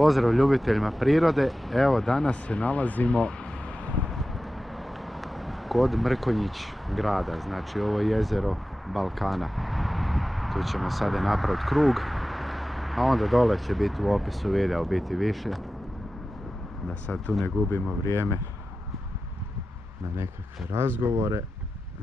Pozdrav ljubiteljima prirode, evo danas se nalazimo kod Mrkonjić grada, znači ovo je jezero Balkana. Tu ćemo sada napraviti krug, a onda dole će biti u opisu videa biti više. Da sad tu ne gubimo vrijeme na nekakve razgovore,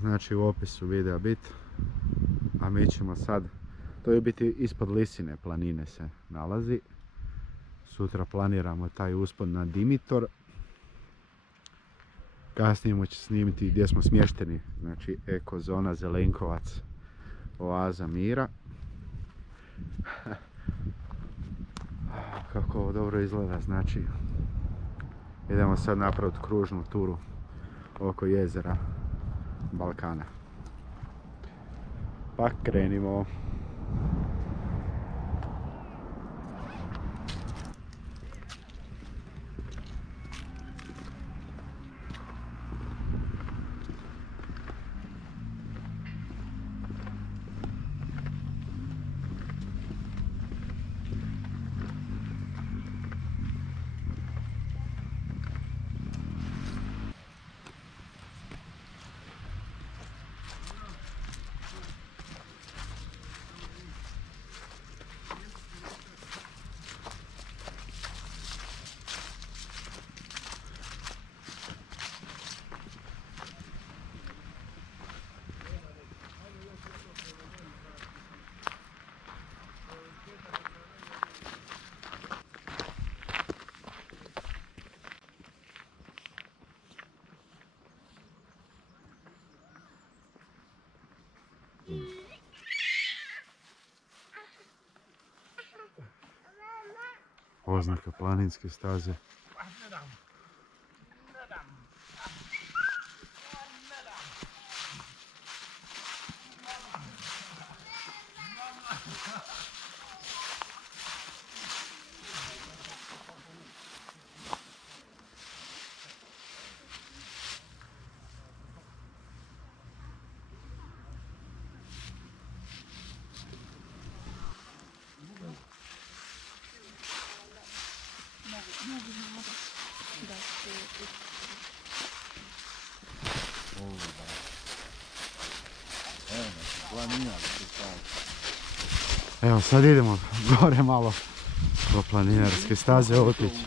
znači u opisu videa biti, a mi ćemo sad, to je biti ispod Lisine planine se nalazi. Sutra planiramo taj uspon na Dimitor. Kasnije će snimiti gdje smo smješteni, znači ekozona Zelenkovac, oaza mira. Kako ovo dobro izgleda, znači idemo sad napraviti kružnu turu oko jezera Balkana. Pa krenimo. Oznaka planinske staze. Evo sad idemo gore malo po planinarske staze otići.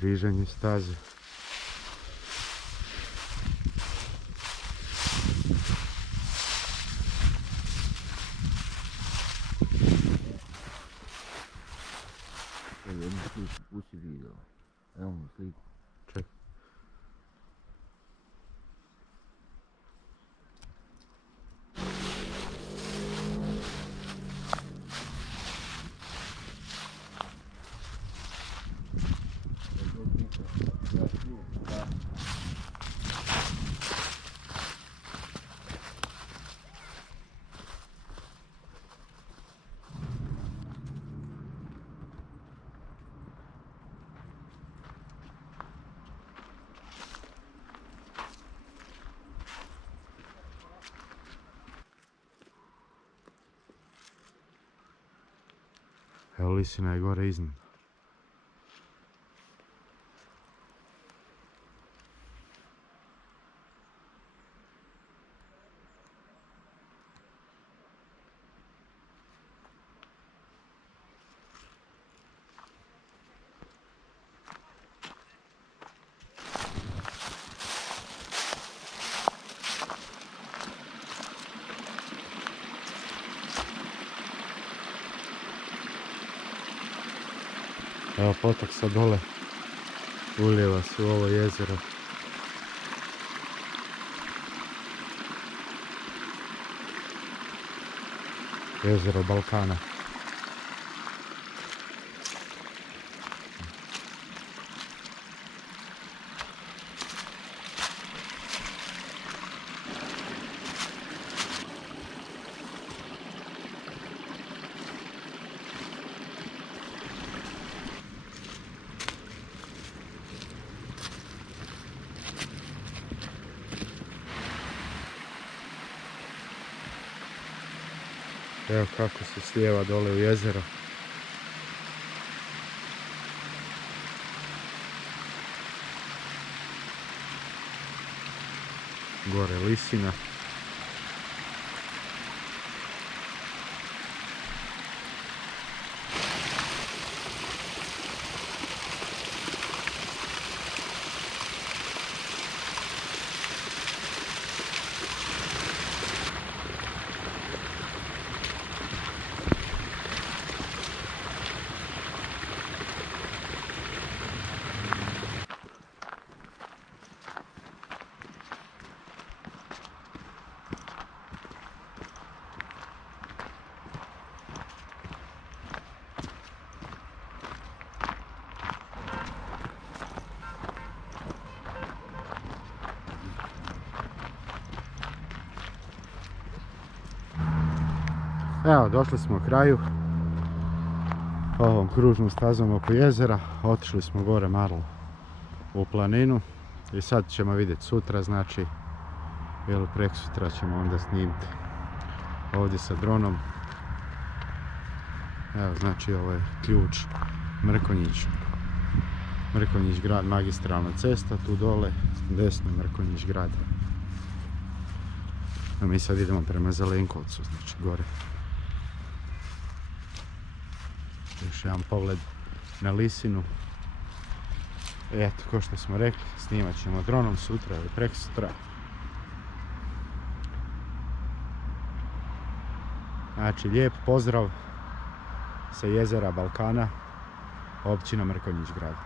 Križanje staze. Pusti video. Evo mu sliku. Ček. Evo Lisina je gore iznad. Evo potok sad dole ulijeva se u ovo jezero. Jezero Balkana. Evo kako se slijeva dole u jezero. Gore Lisina. Evo, došli smo kraju ovom kružnom stazom oko jezera. Otišli smo gore malo u planinu i sad ćemo vidjeti sutra, znači, ili preksutra ćemo onda snimiti ovdje sa dronom. Evo, znači ovo je ključ Mrkonjić. Mrkonjić grad, magistralna cesta, tu dole, desno Mrkonjić grad. A mi sad idemo prema Zelenkovcu, znači gore. Još jedan pogled na Lisinu. Eto, kao što smo rekli, snimat ćemo dronom sutra ili preksutra. Znači, lijep pozdrav sa jezera Balkana, općina Mrkonjić grad.